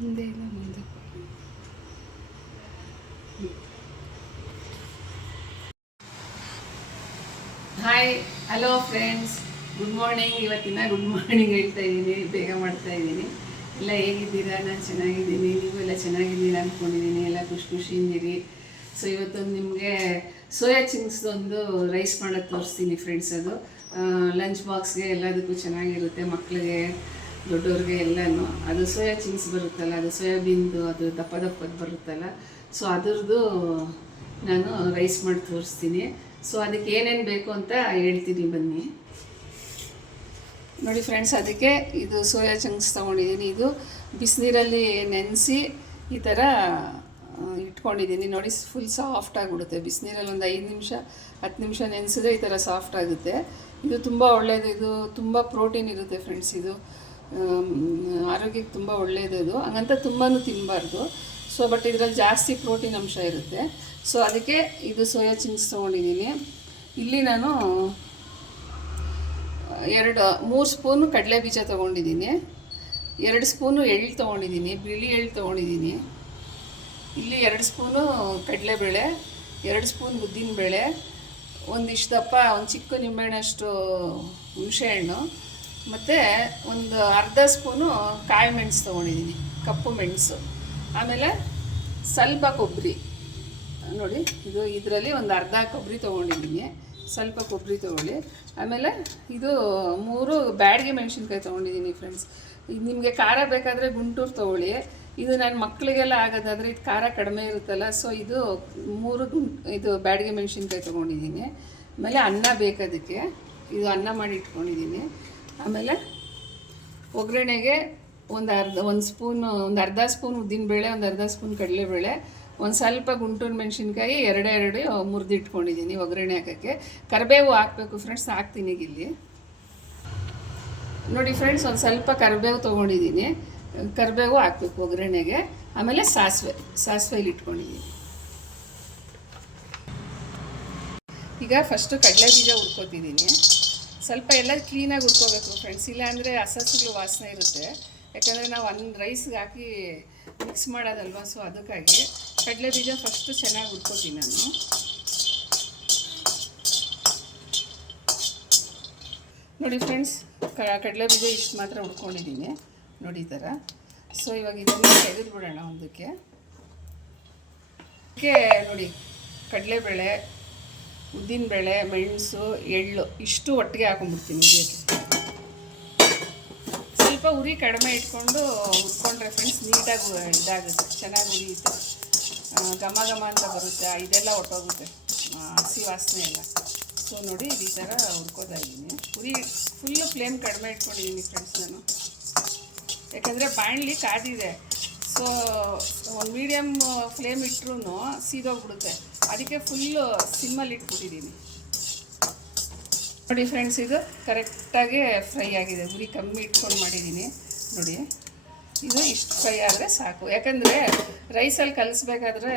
ಹಿಂದೆ ಇಲ್ಲ ಮುಂದೆ. Hi hello friends good morning ಇವತ್ತಿನ ಗುಡ್ ಮಾರ್ನಿಂಗ್ ಹೇಳ್ತಾ ಇದ್ದೀನಿ. ಬೇಗ ಮಾಡ್ತಾ ಇದ್ದೀನಿ. ಎಲ್ಲ ಹೇಗಿದ್ದೀರಾ? ನಾನು ಚೆನ್ನಾಗಿದ್ದೀನಿ. ನೀವು ಎಲ್ಲ ಚೆನ್ನಾಗಿದ್ದೀರಾ ಅಂದ್ಕೊಂಡಿದ್ದೀನಿ ಎಲ್ಲ ಖುಷಿ ಖುಷಿಯಿಂದಿರಿ ಸೊ ಇವತ್ತೊಂದು ನಿಮಗೆ ಸೋಯಾ ಚಿಂಗ್ಸ್ದೊಂದು ರೈಸ್ ಮಾಡೋದು ತೋರಿಸ್ತೀನಿ ಫ್ರೆಂಡ್ಸ್ ಅದು. ಲಂಚ್ ಬಾಕ್ಸ್ಗೆ ಎಲ್ಲದಕ್ಕೂ ಚೆನ್ನಾಗಿರುತ್ತೆ ಮಕ್ಕಳಿಗೆ ದೊಡ್ಡವ್ರಿಗೆ ಎಲ್ಲನೂ. ಅದು ಸೋಯಾ ಚಿಂಗ್ಸ್ ಬರುತ್ತಲ್ಲ, ಅದು ಸೋಯಾಬೀನ್ದು, ಅದು ದಪ್ಪ ದಪ್ಪದ್ದು ಬರುತ್ತಲ್ಲ. ಸೊ ಅದರದ್ದು ನಾನು ರೈಸ್ ಮಾಡಿ ತೋರಿಸ್ತೀನಿ. ಸೊ ಅದಕ್ಕೆ ಏನೇನು ಬೇಕು ಅಂತ ಹೇಳ್ತೀನಿ ಬನ್ನಿ. ನೋಡಿ ಫ್ರೆಂಡ್ಸ್ ಅದಕ್ಕೆ ಇದು ಸೋಯಾ ಚಂಕ್ಸ್ ತೊಗೊಂಡಿದ್ದೀನಿ. ಇದು ಬಿಸಿನೀರಲ್ಲಿ ನೆನೆಸಿ ಈ ಥರ ಇಟ್ಕೊಂಡಿದ್ದೀನಿ. ನೋಡಿ ಫುಲ್ ಸಾಫ್ಟ್ ಆಗಿಬಿಡುತ್ತೆ ಬಿಸಿನೀರಲ್ಲಿ ಒಂದು ಐದು ನಿಮಿಷ, ಹತ್ತು ನಿಮಿಷ ನೆನೆಸಿದ್ರೆ ಈ ಥರ ಸಾಫ್ಟ್ ಆಗುತ್ತೆ. ಇದು ತುಂಬ ಒಳ್ಳೆಯದು ಇದು ತುಂಬ ಪ್ರೋಟೀನ್ ಇರುತ್ತೆ ಫ್ರೆಂಡ್ಸ್ ಇದು. ಆರೋಗ್ಯಕ್ಕೆ ತುಂಬ ಒಳ್ಳೆಯದು ಹಂಗಂತ ತುಂಬಾ ತಿನ್ನಬಾರ್ದು ಸೊ ಬಟ್ ಇದರಲ್ಲಿ ಜಾಸ್ತಿ ಪ್ರೋಟೀನ್ ಅಂಶ ಇರುತ್ತೆ. ಸೊ ಅದಕ್ಕೆ ಇದು ಸೋಯಾ ಚಿಂಗ್ಸ್ ತೊಗೊಂಡಿದ್ದೀನಿ. ಇಲ್ಲಿ ನಾನು, ಎರಡು, ಮೂರು ಸ್ಪೂನು ಕಡಲೆ ಬೀಜ ತೊಗೊಂಡಿದ್ದೀನಿ. ಎರಡು ಸ್ಪೂನು ಎಳ್ಳು ತೊಗೊಂಡಿದ್ದೀನಿ. ಬಿಳಿ ಎಳ್ಳು ತೊಗೊಂಡಿದ್ದೀನಿ. ಇಲ್ಲಿ ಎರಡು ಸ್ಪೂನು ಕಡಲೆಬೇಳೆ, ಎರಡು ಸ್ಪೂನ್ ಉದ್ದಿನಬೇಳೆ ಒಂದಿಷ್ಟು ದಪ್ಪ, ಒಂದು ಚಿಕ್ಕ ನಿಂಬೆಹಣ್ಣಷ್ಟು ಹುಣಸೆಹಣ್ಣು. ಮತ್ತು ಒಂದು ಅರ್ಧ ಸ್ಪೂನು ಕಾಯಿ ಮೆಣಸು ತೊಗೊಂಡಿದ್ದೀನಿ, ಕಪ್ಪು ಮೆಣಸು. ಆಮೇಲೆ ಸ್ವಲ್ಪ ಕೊಬ್ಬರಿ. ನೋಡಿ, ಇದು ಇದರಲ್ಲಿ ಒಂದು ಅರ್ಧ ಕೊಬ್ಬರಿ ತೊಗೊಂಡಿದ್ದೀನಿ. ಸ್ವಲ್ಪ ಕೊಬ್ಬರಿ ತೊಗೊಳ್ಳಿ. ಆಮೇಲೆ ಇದು ಮೂರು ಬ್ಯಾಡಿಗೆ ಮೆಣಸಿನ್ಕಾಯಿ ತೊಗೊಂಡಿದ್ದೀನಿ ಫ್ರೆಂಡ್ಸ್ ಇದು ನಿಮಗೆ ಖಾರ ಬೇಕಾದರೆ ಗುಂಟೂರು ತೊಗೊಳ್ಳಿ. ಇದು ನನ್ನ ಮಕ್ಕಳಿಗೆಲ್ಲ ಆಗೋದಾದರೆ ಇದು ಖಾರ ಕಡಿಮೆ ಇರುತ್ತಲ್ಲ ಸೊ ಇದು ಮೂರು ಇದು ಬ್ಯಾಡಿಗೆ ಮೆಣಸಿನ್ಕಾಯಿ ತೊಗೊಂಡಿದ್ದೀನಿ. ಆಮೇಲೆ ಅನ್ನ ಬೇಕದಕ್ಕೆ ಇದು ಅನ್ನ ಮಾಡಿ ಇಟ್ಕೊಂಡಿದ್ದೀನಿ. ಆಮೇಲೆ ಒಗ್ಗರಣೆಗೆ ಒಂದು ಅರ್ಧ, ಒಂದು ಸ್ಪೂನ್, ಒಂದು ಅರ್ಧ ಸ್ಪೂನ್ ಉದ್ದಿನಬೇಳೆ ಒಂದು ಅರ್ಧ ಸ್ಪೂನ್ ಕಡಲೆಬೇಳೆ ಒಂದು ಸ್ವಲ್ಪ ಗುಂಟೂರು ಮೆಣಸಿನ್ಕಾಯಿ ಎರಡೆರಡು ಮುರಿದಿಟ್ಕೊಂಡಿದ್ದೀನಿ ಒಗ್ಗರಣೆ ಹಾಕೋಕ್ಕೆ. ಕರಿಬೇವು ಹಾಕಬೇಕು ಫ್ರೆಂಡ್ಸ್ ಹಾಕ್ತೀನಿ ಇಲ್ಲಿ. ನೋಡಿ ಫ್ರೆಂಡ್ಸ್ ಒಂದು ಸ್ವಲ್ಪ ಕರಿಬೇವು ತೊಗೊಂಡಿದ್ದೀನಿ ಕರಿಬೇವು ಹಾಕಬೇಕು ಒಗ್ಗರಣೆಗೆ. ಆಮೇಲೆ ಸಾಸಿವೆ, ಸಾಸಿವೆಲಿ ಇಟ್ಕೊಂಡಿದ್ದೀನಿ ಈಗ ಫಸ್ಟು ಕಡಲೆ ಬೀಜ ಹುರ್ಕೋತಿದ್ದೀನಿ ಸ್ವಲ್ಪ ಎಲ್ಲ ಕ್ಲೀನಾಗಿ ಉಟ್ಕೋಬೇಕು ಫ್ರೆಂಡ್ಸ್ ಇಲ್ಲಾಂದರೆ ಹಸಸುಗಳು ವಾಸನೆ ಇರುತ್ತೆ. ಯಾಕಂದರೆ ನಾವು ಒಂದು ರೈಸ್ಗೆ ಹಾಕಿ ಮಿಕ್ಸ್ ಮಾಡೋದಲ್ವ ಸೊ ಅದಕ್ಕಾಗಿ ಕಡಲೆ ಬೀಜ ಫಸ್ಟು ಚೆನ್ನಾಗಿ ಉಟ್ಕೋತೀನಿ ನಾನು. ನೋಡಿ ಫ್ರೆಂಡ್ಸ್ ಕಡಲೆ ಬೀಜ ಇಷ್ಟು ಮಾತ್ರ ಉಟ್ಕೊಂಡಿದ್ದೀನಿ ನೋಡಿ ಈ ಥರ ಸೊ ಇವಾಗ ಇದನ್ನು ತೆಗೆದುಬಿಡೋಣ ಒಂದಕ್ಕೆ. ಅದಕ್ಕೆ ನೋಡಿ ಕಡಲೆಬೇಳೆ ಉದ್ದಿನಬೇಳೆ ಮೆಣಸು ಎಳ್ಳು ಇಷ್ಟು ಒಟ್ಟಿಗೆ ಹಾಕೊಂಡ್ಬಿಡ್ತೀನಿ ಸ್ವಲ್ಪ ಉರಿ ಕಡಿಮೆ ಇಟ್ಕೊಂಡು ಹುರ್ಕೊಂಡ್ರೆ ಫ್ರೆಂಡ್ಸ್ ನೀಟಾಗಿ ಇದಾಗುತ್ತೆ ಚೆನ್ನಾಗಿ ಉರಿಯುತ್ತೆ. ಘಮ ಘಮ ಅಂತ ಬರುತ್ತೆ ಇದೆಲ್ಲ ಹೊಟ್ಟೋಗುತ್ತೆ ಆ, ಹಸಿ ವಾಸನೆ ಎಲ್ಲ. ಸೊ ನೋಡಿ ಈ ಥರ ಹುರ್ಕೋತಾ ಇದ್ದೀನಿ. ಉರಿ ಫುಲ್ಲು ಫ್ಲೇಮ್ ಕಡಿಮೆ ಇಟ್ಕೊಂಡಿದ್ದೀನಿ ಫ್ರೆಂಡ್ಸ್ ನಾನು. ಯಾಕಂದರೆ ಬಾಣಲಿ ಕಾದಿದೆ. ಸೊ ಒಂದು ಮೀಡಿಯಮ್ ಫ್ಲೇಮ್ ಇಟ್ರೂ ಸೀದೋಗ್ಬಿಡುತ್ತೆ. ಅದಕ್ಕೆ ಫುಲ್ಲು ಸಿಮ್ಮಲ್ಲಿ ಇಟ್ಬಿಟ್ಟಿದ್ದೀನಿ. ನೋಡಿ ಫ್ರೆಂಡ್ಸ್ ಇದು ಕರೆಕ್ಟಾಗಿ ಫ್ರೈ ಆಗಿದೆ. ಉರಿ ಕಮ್ಮಿ ಇಟ್ಕೊಂಡು ಮಾಡಿದ್ದೀನಿ. ನೋಡಿ, ಇದು ಇಷ್ಟು ಫ್ರೈ ಆದರೆ ಸಾಕು. ಯಾಕಂದರೆ ರೈಸಲ್ಲಿ ಕಲಿಸ್ಬೇಕಾದ್ರೆ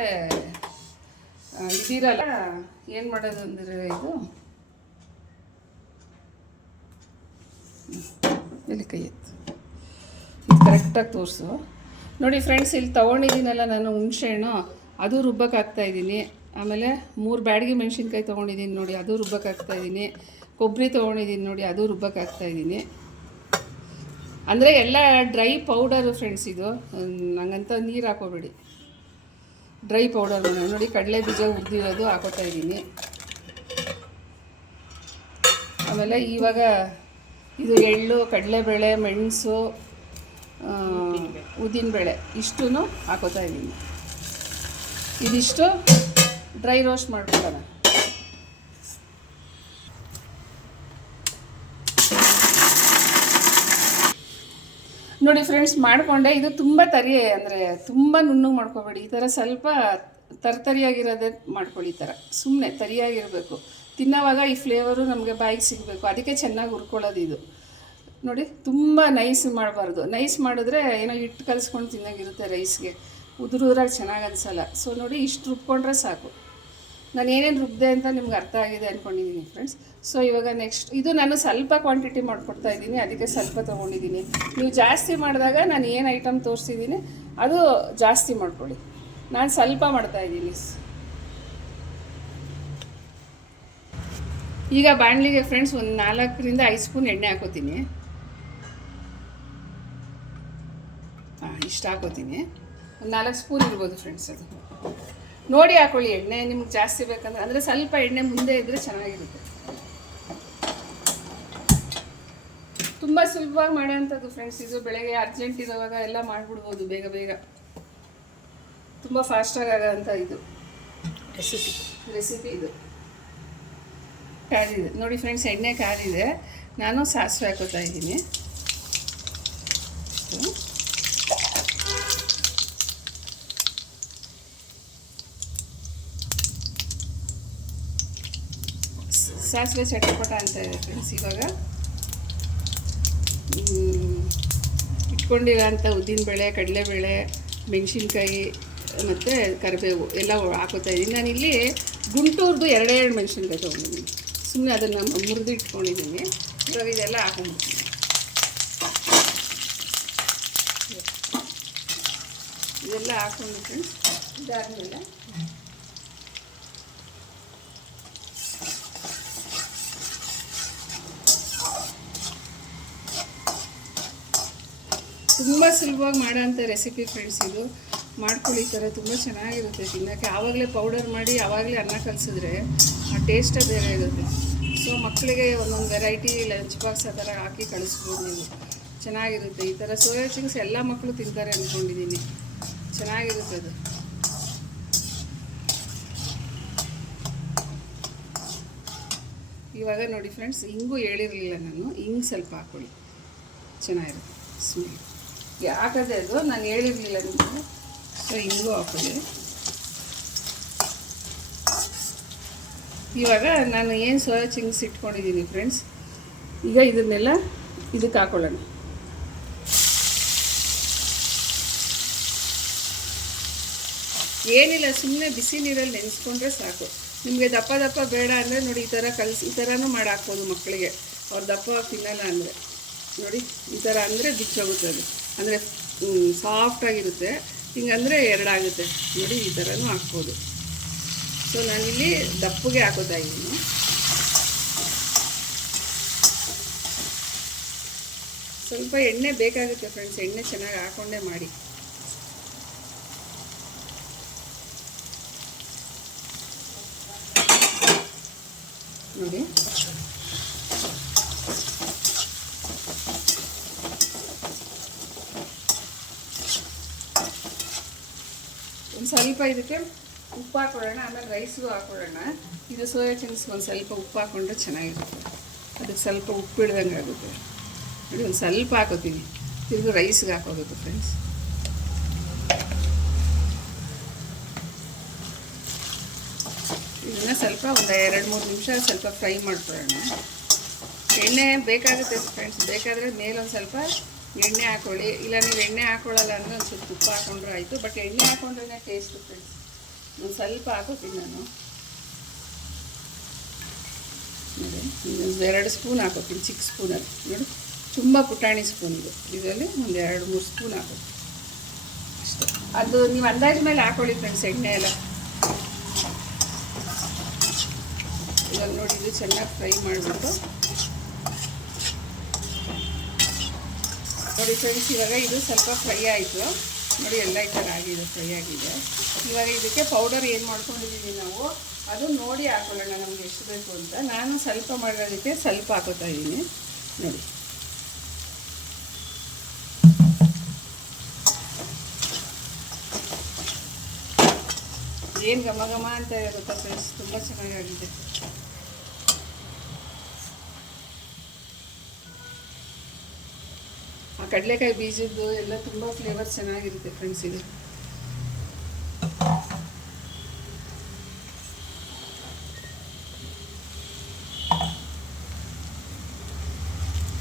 ಇದಿರಲ್ಲ. ಏನು ಮಾಡೋದು ಅಂದರೆ ಇದು? ಎಲ್ಲಿ ಕೈ ಇದು ಕರೆಕ್ಟಾಗಿ ತೋರಿಸು. ನೋಡಿ ಫ್ರೆಂಡ್ಸ್ ಇಲ್ಲಿ ತೊಗೊಂಡಿದ್ದೀನಲ್ಲ ನಾನು ಹುಣಸೆಹಣ್ಣು ಅದು ರುಬ್ಬಕ್ಕೆ ಹಾಕ್ತಾಯಿದ್ದೀನಿ ಆಮೇಲೆ ಮೂರು ಬ್ಯಾಡಗಿ ಮೆಣಸಿನ್ಕಾಯಿ ತೊಗೊಂಡಿದ್ದೀನಿ ನೋಡಿ, ಅದು ರುಬ್ಬಕ್ಕೆ ಹಾಕ್ತಾಯಿದ್ದೀನಿ ಕೊಬ್ಬರಿ ತೊಗೊಂಡಿದ್ದೀನಿ ನೋಡಿ, ಅದು ರುಬ್ಬಕ್ಕೆ ಹಾಕ್ತಾಯಿದ್ದೀನಿ ಅಂದರೆ ಎಲ್ಲ ಡ್ರೈ ಪೌಡರು ಫ್ರೆಂಡ್ಸ್ ಇದು. ನನಗಂತ ನೀರು ಹಾಕೋಬೇಡಿ. ಡ್ರೈ ಪೌಡರ್ ನೋಡಿ, ಕಡಲೆ ಬೀಜ ಉದ್ದಿರೋದು ಹಾಕೋತಾ ಇದ್ದೀನಿ. ಆಮೇಲೆ ಇವಾಗ ಇದು ಎಳ್ಳು, ಕಡಲೆಬೇಳೆ, ಮೆಣಸು ಉದ್ದಿನಬೇಳೆ ಇಷ್ಟೂ ಹಾಕೋತಾ ಇದ್ದೀನಿ. ಇದಿಷ್ಟು ಡ್ರೈ ರೋಸ್ಟ್ ಮಾಡ್ಕೊಳ್ಳೋಣ. ನೋಡಿ ಫ್ರೆಂಡ್ಸ್, ಮಾಡಿಕೊಂಡೆ. ಇದು ತುಂಬ ತರಿ, ಅಂದರೆ ತುಂಬ ನುಣ್ಣು ಮಾಡ್ಕೋಬೇಡಿ. ಈ ಥರ ಸ್ವಲ್ಪ ತರ್ತರಿಯಾಗಿರೋದೇ ಮಾಡ್ಕೊಳ್ಳಿ ಈ ಥರ. ಸುಮ್ಮನೆ ತರಿಯಾಗಿರಬೇಕು. ತಿನ್ನೋವಾಗ ಈ ಫ್ಲೇವರು ನಮಗೆ ಬಾಯಿಗೆ ಸಿಗಬೇಕು. ಅದಕ್ಕೆ ಚೆನ್ನಾಗಿ ಹುರ್ಕೊಳ್ಳೋದು ಇದು. ನೋಡಿ, ತುಂಬ ನೈಸ್ ಮಾಡಬಾರ್ದು. ನೈಸ್ ಮಾಡಿದ್ರೆ ಏನೋ ಹಿಟ್ಟು ಕಲಿಸ್ಕೊಂಡು ತಿನ್ನಂಗಿರುತ್ತೆ ರೈಸ್ಗೆ ಉದುರುದ್ರಾಗ ಚೆನ್ನಾಗಿ ಅನಿಸಲ್ಲ ಸೊ ನೋಡಿ, ಇಷ್ಟು ರುಬ್ಕೊಂಡ್ರೆ ಸಾಕು. ನಾನು ಏನೇನು ರುಬ್ಬಿದೆ ಅಂತ ನಿಮ್ಗೆ ಅರ್ಥ ಆಗಿದೆ ಅಂದ್ಕೊಂಡಿದ್ದೀನಿ ಫ್ರೆಂಡ್ಸ್ ಸೊ ಇವಾಗ ನೆಕ್ಸ್ಟ್ ಇದು ನಾನು ಸ್ವಲ್ಪ ಕ್ವಾಂಟಿಟಿ ಮಾಡಿಕೊಡ್ತಾ ಇದ್ದೀನಿ. ಅದಕ್ಕೆ ಸ್ವಲ್ಪ ತೊಗೊಂಡಿದ್ದೀನಿ ನೀವು ಜಾಸ್ತಿ ಮಾಡಿದಾಗ ನಾನು ಏನು ಐಟಮ್ ತೋರಿಸಿದ್ದೀನಿ ಅದು ಜಾಸ್ತಿ ಮಾಡ್ಕೊಳ್ಳಿ. ನಾನು ಸ್ವಲ್ಪ ಮಾಡ್ತಾ ಇದ್ದೀನಿ. ಈಗ ಬಾಣಲಿಗೆ ಫ್ರೆಂಡ್ಸ್ ಒಂದು ನಾಲ್ಕರಿಂದ ಐದು ಸ್ಪೂನ್ ಎಣ್ಣೆ ಹಾಕೋತೀನಿ. ಇಷ್ಟು ಹಾಕೋತೀನಿ. ಒಂದು ನಾಲ್ಕು ಸ್ಪೂನ್ ಇರ್ಬೋದು ಫ್ರೆಂಡ್ಸ್ ಅದು. ನೋಡಿ ಹಾಕೊಳ್ಳಿ ಎಣ್ಣೆ ನಿಮ್ಗೆ ಜಾಸ್ತಿ ಬೇಕಂದ್ರೆ ಅಂದರೆ ಸ್ವಲ್ಪ ಎಣ್ಣೆ ಮುಂದೆ ಇದ್ದರೆ ಚೆನ್ನಾಗಿರುತ್ತೆ. ತುಂಬ ಸುಲಭವಾಗಿ ಮಾಡೋವಂಥದ್ದು ಫ್ರೆಂಡ್ಸ್ ಇದು. ಬೆಳಗ್ಗೆ ಅರ್ಜೆಂಟ್ ಇರೋವಾಗ ಎಲ್ಲ ಮಾಡಿಬಿಡ್ಬೋದು ಬೇಗ ಬೇಗ. ತುಂಬ ಫಾಸ್ಟಾಗಿ ಆಗೋಂಥ ಇದು. ರೆಸಿಪಿ ರೆಸಿಪಿ ಇದು. ಕಾದಿದೆ ನೋಡಿ ಫ್ರೆಂಡ್ಸ್ ಎಣ್ಣೆ ಕಾದಿದೆ ನಾನು ಸಾಸಿವೆ ಹಾಕೋತಾ ಇದ್ದೀನಿ ಇಷ್ಟು. ಸ- ಸಾಸಿವೆ ಚಟಪಟ ಅಂತ ಫ್ರೆಂಡ್ಸ್ ಇವಾಗ. ಇಟ್ಕೊಂಡಿರೋಂಥ ಉದ್ದಿನ ಬೇಳೆ ಕಡಲೆಬೇಳೆ ಮೆಣಸಿನ್ಕಾಯಿ ಮತ್ತು ಕರಿಬೇವು ಎಲ್ಲ ಹಾಕೋತಾ ಇದ್ದೀನಿ. ನಾನಿಲ್ಲಿ ಗುಂಟೂರ್ದು ಎರಡೇ ಎರಡು ಮೆಣಸಿನ್ಕಾಯಿ ತೊಗೊಂಡಿದ್ದೀನಿ. ಸುಮ್ಮನೆ ಅದನ್ನು ಮುರಿದು ಇಟ್ಕೊಂಡಿದ್ದೀನಿ. ಇವಾಗ ಇದೆಲ್ಲ ಹಾಕೊಂಡ್ಬಿಡ್ತೀನಿ. ಇದೆಲ್ಲ ಹಾಕೊಂಡು ಫ್ರೆಂಡ್ಸ್ ಇದಾದಮೇಲೆ ತುಂಬ ಸುಲಭವಾಗಿ ಮಾಡೋಂಥ ರೆಸಿಪಿ ಫ್ರೆಂಡ್ಸ್ ಇದು. ಮಾಡ್ಕೊಳ್ಳಿ ಥರ ತುಂಬ ಚೆನ್ನಾಗಿರುತ್ತೆ ತಿನ್ನೋಕ್ಕೆ. ಆವಾಗಲೇ ಪೌಡರ್ ಮಾಡಿ ಆವಾಗಲೇ ಅನ್ನ ಕಲಿಸಿದ್ರೆ ಆ ಟೇಸ್ಟೇ ಬೇರೆ ಇರುತ್ತೆ. ಸೊ ಮಕ್ಕಳಿಗೆ ಒಂದೊಂದು ವೆರೈಟಿ ಲಂಚ್ ಬಾಕ್ಸ್ ಆ ಥರ ಹಾಕಿ ಕಳಿಸ್ಬೋದು ನೀವು. ಚೆನ್ನಾಗಿರುತ್ತೆ ಈ ಥರ ಸೋಯಾ ಚಿಂಗ್ಸ್ ಎಲ್ಲ ಮಕ್ಕಳು ತಿಂತಾರೆ ಅಂದ್ಕೊಂಡಿದ್ದೀನಿ ಚೆನ್ನಾಗಿರುತ್ತೆ ಅದು. ಇವಾಗ ನೋಡಿ ಫ್ರೆಂಡ್ಸ್ ಹಿಂಗೂ ಹೇಳಿರಲಿಲ್ಲ ನಾನು. ಹಿಂಗೆ ಸ್ವಲ್ಪ ಹಾಕ್ಕೊಳ್ಳಿ ಚೆನ್ನಾಗಿರುತ್ತೆ. ಸ್ಮೆಲ್ ಹಾಕದೆ ಅದು ನಾನು ಹೇಳಿರಲಿಲ್ಲ ನಿಮಗೆ. ಸೊ ಹಿಂಗೂ ಹಾಕೊಳ್ಳಿ. ಇವಾಗ ನಾನು ಏನು ಸೋಯಾ ಚಿಂಗ್ಸ್ ಇಟ್ಕೊಂಡಿದ್ದೀನಿ ಫ್ರೆಂಡ್ಸ್ ಈಗ ಇದನ್ನೆಲ್ಲ ಇದಕ್ಕೆ ಹಾಕೊಳ್ಳೋಣ. ಏನಿಲ್ಲ ಸುಮ್ಮನೆ ಬಿಸಿ ನೀರಲ್ಲಿ ನೆನೆಸ್ಕೊಂಡ್ರೆ ಸಾಕು. ನಿಮಗೆ ದಪ್ಪ ದಪ್ಪ ಬೇಡ ಅಂದರೆ ನೋಡಿ ಈ ಥರ ಕಲಿಸಿ, ಈ ಥರನೂ ಮಾಡಿ ಹಾಕ್ಬೋದು ಮಕ್ಕಳಿಗೆ. ಅವ್ರು ದಪ್ಪ ತಿನ್ನಲ್ಲ ಅಂದರೆ. ನೋಡಿ, ಈ ಥರ ಅಂದರೆ ಬಿಚ್ಚೋಗುತ್ತೆ ಅದು. ಅಂದರೆ ಸಾಫ್ಟಾಗಿರುತ್ತೆ ಹಿಂಗಂದರೆ ಎರಡಾಗುತ್ತೆ. ನೋಡಿ, ಈ ಥರನೂ ಹಾಕ್ಬೋದು. ಸೊ ನಾನಿಲ್ಲಿ ದಪ್ಪಗೆ ಹಾಕೋತಾ ಇದ್ದೀನಿ. ಸ್ವಲ್ಪ ಎಣ್ಣೆ ಬೇಕಾಗುತ್ತೆ ಫ್ರೆಂಡ್ಸ್ ಎಣ್ಣೆ ಚೆನ್ನಾಗಿ ಹಾಕೊಂಡೇ ಮಾಡಿ. ನೋಡಿ. ಸ್ವಲ್ಪ ಇದಕ್ಕೆ ಉಪ್ಪು ಹಾಕೊಳ್ಳೋಣ ಆಮೇಲೆ ರೈಸ್ಗೂ ಹಾಕೊಳ್ಳೋಣ ಇದು ಸೋಯಾ ಚಿಂಗ್ಸ್ಗೆ ಒಂದು ಸ್ವಲ್ಪ ಉಪ್ಪು ಹಾಕೊಂಡ್ರೆ ಚೆನ್ನಾಗಿರುತ್ತೆ. ಅದಕ್ಕೆ ಸ್ವಲ್ಪ ಉಪ್ಪು ಇಡ್ದಂಗೆ ಆಗುತ್ತೆ. ನೋಡಿ, ಒಂದು ಸ್ವಲ್ಪ ಹಾಕೋತೀನಿ. ತಿರುಗಿ ರೈಸ್ಗೆ ಹಾಕೋಬೇಕು ಫ್ರೆಂಡ್ಸ್ ಇದನ್ನು ಸ್ವಲ್ಪ ಒಂದು ಎರಡು ಮೂರು ನಿಮಿಷ ಸ್ವಲ್ಪ ಫ್ರೈ ಮಾಡ್ಕೊಳ್ಳೋಣ. ಎಣ್ಣೆ ಬೇಕಾಗುತ್ತೆ ಫ್ರೆಂಡ್ಸ್ ಬೇಕಾದರೆ ಮೇಲೊಂದು ಸ್ವಲ್ಪ ಎಣ್ಣೆ ಹಾಕೊಳ್ಳಿ. ಇಲ್ಲ, ನೀವು ಎಣ್ಣೆ ಹಾಕೊಳ್ಳಲ್ಲ ಅಂದರೆ ಒಂದು ಸ್ವಲ್ಪ ತುಪ್ಪ ಹಾಕೊಂಡ್ರೆ ಆಯಿತು. ಬಟ್ ಎಣ್ಣೆ ಹಾಕೊಂಡ್ರೆ ಟೇಸ್ಟು ಫ್ರೆಂಡ್ಸ್ ಒಂದು ಸ್ವಲ್ಪ ಹಾಕೋತೀನಿ ನಾನು. ಒಂದು ಎರಡು ಸ್ಪೂನ್ ಹಾಕೋತೀನಿ, ಚಿಕ್ಕ ಸ್ಪೂನಲ್ಲಿ ನೋಡಿ, ತುಂಬ ಪುಟಾಣಿ ಸ್ಪೂನ್ ಇದು. ಇದರಲ್ಲಿ ಒಂದು ಎರಡು, ಮೂರು ಸ್ಪೂನ್ ಹಾಕೋತೀನಿ. ಅಷ್ಟೇ. ಅದು ನೀವು ಅಂದಾಜು ಮೇಲೆ ಹಾಕೊಳ್ಳಿ ಫ್ರೆಂಡ್ಸ್ ಎಣ್ಣೆ ಎಲ್ಲ. ಇದನ್ನು ನೋಡಿ, ಇದು ಚೆನ್ನಾಗಿ ಫ್ರೈ ಮಾಡಿಬಿಟ್ಟು. ನೋಡಿ ಫ್ರೆಂಡ್ಸ್ ಇವಾಗ ಇದು ಸ್ವಲ್ಪ ಫ್ರೈ ಆಯಿತು. ನೋಡಿ ಎಲ್ಲ ಈ ಥರ ಆಗಿದೆ ಫ್ರೈ ಆಗಿದೆ. ಇವಾಗ ಇದಕ್ಕೆ ಪೌಡರ್ ಏನು ಮಾಡ್ಕೊಂಡಿದ್ದೀವಿ ನಾವು, ಅದು ನೋಡಿ ಹಾಕೊಳ್ಳೋಣ ನಮ್ಗೆ ಎಷ್ಟು ಬೇಕು ಅಂತ. ನಾನು ಸ್ವಲ್ಪ ಮಾಡೋದಕ್ಕೆ ಸ್ವಲ್ಪ ಹಾಕೋತಾ ಇದ್ದೀನಿ. ನೋಡಿ. ಏನು ಘಮ ಘಮ ಅಂತ ಗೊತ್ತಾ ಫ್ರೆಂಡ್ಸ್ ತುಂಬ ಚೆನ್ನಾಗಾಗಿದೆ. ಕಡಲೆಕಾಯಿ ಬೀಜದ್ದು ಎಲ್ಲ ತುಂಬ ಫ್ಲೇವರ್ ಚೆನ್ನಾಗಿರುತ್ತೆ ಫ್ರೆಂಡ್ಸ್ ಇದು.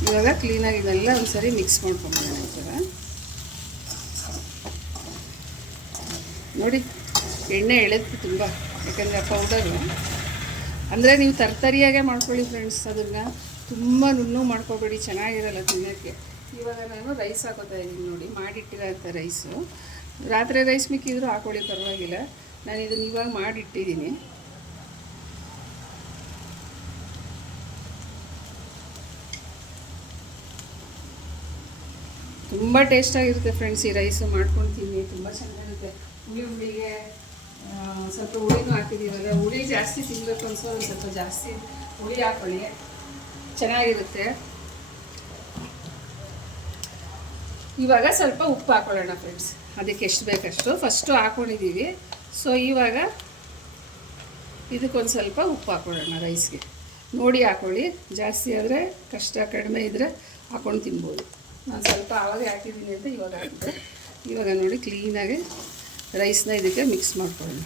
ಇವಾಗ ಕ್ಲೀನಾಗಿ ಇದೆಲ್ಲ ಒಂದ್ಸರಿ ಮಿಕ್ಸ್ ಮಾಡ್ಕೊಂಬೋಣ ಥರ ನೋಡಿ, ಎಣ್ಣೆ ಎಳೆದು ತುಂಬ, ಯಾಕಂದರೆ ಪೌಡರು ಅಂದರೆ ನೀವು ತರ್ತರಿಯಾಗೆ ಮಾಡ್ಕೊಳ್ಳಿ ಫ್ರೆಂಡ್ಸ್ ಅದನ್ನು ತುಂಬ ನುಣ್ಣು ಮಾಡ್ಕೋಬೇಡಿ, ಚೆನ್ನಾಗಿರಲ್ಲ ತಿನ್ನೋಕ್ಕೆ. ಇವಾಗ ನಾನು ರೈಸ್ ಹಾಕೋತಾ ಇದ್ದೀನಿ ನೋಡಿ ಮಾಡಿಟ್ಟಿರೋಂಥ ರೈಸು ರಾತ್ರಿ ರೈಸ್ ಮಿಕ್ಕಿದ್ರು ಹಾಕೊಳ್ಳಿ, ಪರವಾಗಿಲ್ಲ. ನಾನು ಇದನ್ನು ಇವಾಗ ಮಾಡಿಟ್ಟಿದ್ದೀನಿ. ತುಂಬ ಟೇಸ್ಟಾಗಿರುತ್ತೆ ಫ್ರೆಂಡ್ಸ್ ಈ ರೈಸು ಮಾಡ್ಕೊಂಡು ತಿನ್ನಿ ತುಂಬ ಚೆನ್ನಾಗಿರುತ್ತೆ. ಹುಳಿ ಹುಳಿಗೆ ಸ್ವಲ್ಪ ಹುಳಿನೂ ಹಾಕಿದ್ದೀವಲ್ಲ, ಹುಳಿ ಜಾಸ್ತಿ ತಿನ್ನಬೇಕು ಅನ್ಸೋ ಸ್ವಲ್ಪ ಜಾಸ್ತಿ ಹುಳಿ ಹಾಕೊಳ್ಳಿ. ಚೆನ್ನಾಗಿರುತ್ತೆ. ಇವಾಗ ಸ್ವಲ್ಪ ಉಪ್ಪು ಹಾಕೊಳ್ಳೋಣ ಫ್ರೆಂಡ್ಸ್ ಅದಕ್ಕೆ ಎಷ್ಟು ಬೇಕಷ್ಟು? ಫಸ್ಟು ಹಾಕ್ಕೊಂಡಿದ್ದೀವಿ ಸೊ ಇವಾಗ ಇದಕ್ಕೊಂದು ಸ್ವಲ್ಪ ಉಪ್ಪು ಹಾಕೊಳ್ಳೋಣ ರೈಸ್ಗೆ ನೋಡಿ ಹಾಕೊಳ್ಳಿ. ಜಾಸ್ತಿ ಆದರೆ ಕಷ್ಟ, ಕಡಿಮೆ ಇದ್ದರೆ ಹಾಕೊಂಡು ತಿನ್ಬೋದು. ನಾನು ಸ್ವಲ್ಪ ಆವಾಗೇ ಹಾಕಿದ್ದೀನಿ ಅಂತ ಇವಾಗ ಹಾಕಿದೆ. ಇವಾಗ ನೋಡಿ ಕ್ಲೀನಾಗಿ ರೈಸ್ನ ಇದಕ್ಕೆ ಮಿಕ್ಸ್ ಮಾಡ್ಕೊಳ್ಳೋಣ.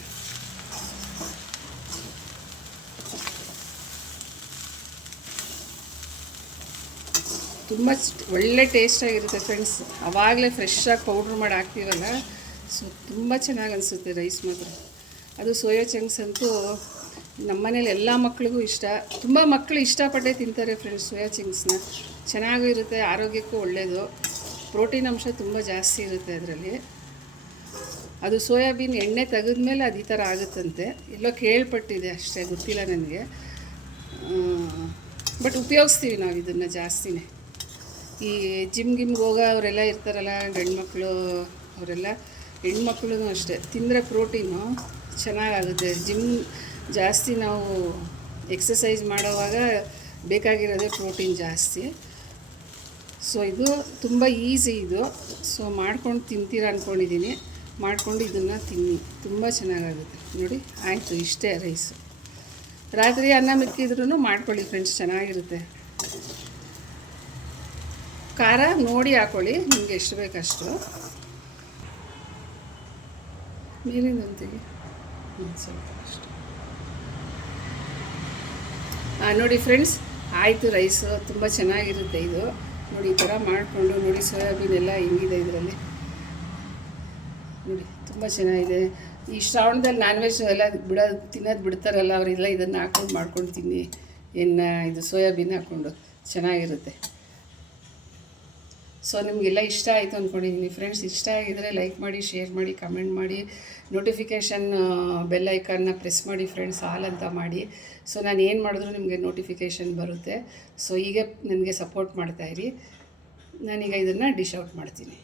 ತುಂಬ ಒಳ್ಳೆ ಟೇಸ್ಟಾಗಿರುತ್ತೆ ಫ್ರೆಂಡ್ಸ್ ಆವಾಗಲೇ ಫ್ರೆಶ್ಶಾಗಿ ಪೌಡ್ರ್ ಮಾಡಿ ಹಾಕ್ತೀವಲ್ಲ ಸೊ ತುಂಬ ಚೆನ್ನಾಗಿ ಅನಿಸುತ್ತೆ ರೈಸ್ ಮಾತ್ರ. ಅದು ಸೋಯಾ ಚಂಕ್ಸ್ ಅಂತೂ ನಮ್ಮನೇಲಿ ಎಲ್ಲ ಮಕ್ಳಿಗೂ ಇಷ್ಟ. ತುಂಬ ಮಕ್ಕಳು ಇಷ್ಟಪಟ್ಟೆ ತಿಂತಾರೆ ಫ್ರೆಂಡ್ಸ್ ಸೋಯಾ ಚಂಕ್ಸ್ನ ಚೆನ್ನಾಗೂ ಇರುತ್ತೆ, ಆರೋಗ್ಯಕ್ಕೂ ಒಳ್ಳೆಯದು ಪ್ರೋಟೀನ್ ಅಂಶ ತುಂಬ ಜಾಸ್ತಿ ಇರುತ್ತೆ ಅದರಲ್ಲಿ. ಅದು ಸೋಯಾಬೀನ್ ಎಣ್ಣೆ ತೆಗೆದ್ಮೇಲೆ ಅದು ಈ ಥರ ಆಗುತ್ತಂತೆ. ಎಲ್ಲೋ ಕೇಳ್ಪಟ್ಟಿದೆ ಅಷ್ಟೇ, ಗೊತ್ತಿಲ್ಲ ನನಗೆ. ಬಟ್ ಉಪಯೋಗಿಸ್ತೀವಿ ನಾವು ಇದನ್ನು ಜಾಸ್ತಿನೇ. ಈ ಜಿಮ್ ಗಿಮ್ಗೆ ಹೋಗೋ ಅವರೆಲ್ಲ ಇರ್ತಾರಲ್ಲ, ಗಂಡ್ಮಕ್ಳು, ಅವರೆಲ್ಲ ಹೆಣ್ಮಕ್ಳು ಅಷ್ಟೇ. ತಿಂದರೆ ಪ್ರೋಟೀನು ಚೆನ್ನಾಗಾಗುತ್ತೆ. ಜಿಮ್ ಜಾಸ್ತಿ ನಾವು ಎಕ್ಸಸೈಸ್ ಮಾಡೋವಾಗ ಬೇಕಾಗಿರೋದೇ ಪ್ರೋಟೀನ್ ಜಾಸ್ತಿ. ಸೊ ಇದು ತುಂಬ ಈಸಿ ಇದು. ಸೊ ಮಾಡ್ಕೊಂಡು ತಿಂತೀರ ಅಂದ್ಕೊಂಡಿದ್ದೀನಿ ಮಾಡಿಕೊಂಡು ಇದನ್ನು ತಿನ್ನಿ. ತುಂಬ ಚೆನ್ನಾಗಾಗುತ್ತೆ. ನೋಡಿ, ಆಯಿತು, ಇಷ್ಟೇ ರೈಸು ರಾತ್ರಿ ಅನ್ನ ಮಿಕ್ಕಿದ್ರೂ ಮಾಡ್ಕೊಳ್ಳಿ ಫ್ರೆಂಡ್ಸ್ ಚೆನ್ನಾಗಿರುತ್ತೆ. ಖಾರ ನೋಡಿ ಹಾಕೊಳ್ಳಿ, ನಿಮಗೆ ಎಷ್ಟು ಬೇಕಷ್ಟು. ಹ್ಞೂ ಸ್ವಲ್ಪ ಅಷ್ಟು. ಹಾಂ ನೋಡಿ ಫ್ರೆಂಡ್ಸ್, ಆಯಿತು ರೈಸು, ತುಂಬ ಚೆನ್ನಾಗಿರುತ್ತೆ ಇದು. ನೋಡಿ, ಈ ಥರ ಮಾಡಿಕೊಂಡು ನೋಡಿ ಸೋಯಾಬೀನ್ ಎಲ್ಲ ಹೆಂಗಿದೆ ಇದರಲ್ಲಿ. ನೋಡಿ, ತುಂಬ ಚೆನ್ನಾಗಿದೆ. ಈ ಶ್ರಾವಣದಲ್ಲಿ ನಾನ್ ವೆಜ್ ಎಲ್ಲ ಬಿಡೋದು ತಿನ್ನೋದು ಬಿಡ್ತಾರಲ್ಲ, ಅವರೆಲ್ಲ ಇದನ್ನು ಹಾಕೊಂಡು ಮಾಡ್ಕೊಂಡು ತಿನ್ನಿ. ಎಣ್ಣೆ, ಇದು ಸೋಯಾಬೀನ್ ಹಾಕ್ಕೊಂಡು ಚೆನ್ನಾಗಿರುತ್ತೆ. ಸೊ ನಿಮಗೆಲ್ಲ ಇಷ್ಟ ಆಯಿತು ಅಂದ್ಕೊಂಡಿದ್ದೀನಿ ಫ್ರೆಂಡ್ಸ್ ಇಷ್ಟ ಆಗಿದರೆ ಲೈಕ್ ಮಾಡಿ ಶೇರ್ ಮಾಡಿ ಕಮೆಂಟ್ ಮಾಡಿ ನೋಟಿಫಿಕೇಷನ್ ಬೆಲ್ ಐಕಾನ್ನ ಪ್ರೆಸ್ ಮಾಡಿ ಫ್ರೆಂಡ್ಸ್ ಆಲ್ ಅಂತ ಮಾಡಿ. ಸೊ ನಾನು ಏನು ಮಾಡಿದ್ರು ನಿಮಗೆ ನೋಟಿಫಿಕೇಷನ್ ಬರುತ್ತೆ. ಸೊ ಹೀಗೆ ನನಗೆ ಸಪೋರ್ಟ್ ಮಾಡ್ತಾಯಿರಿ ನಾನೀಗ ಇದನ್ನು ಡಿಶ್ ಔಟ್ ಮಾಡ್ತೀನಿ.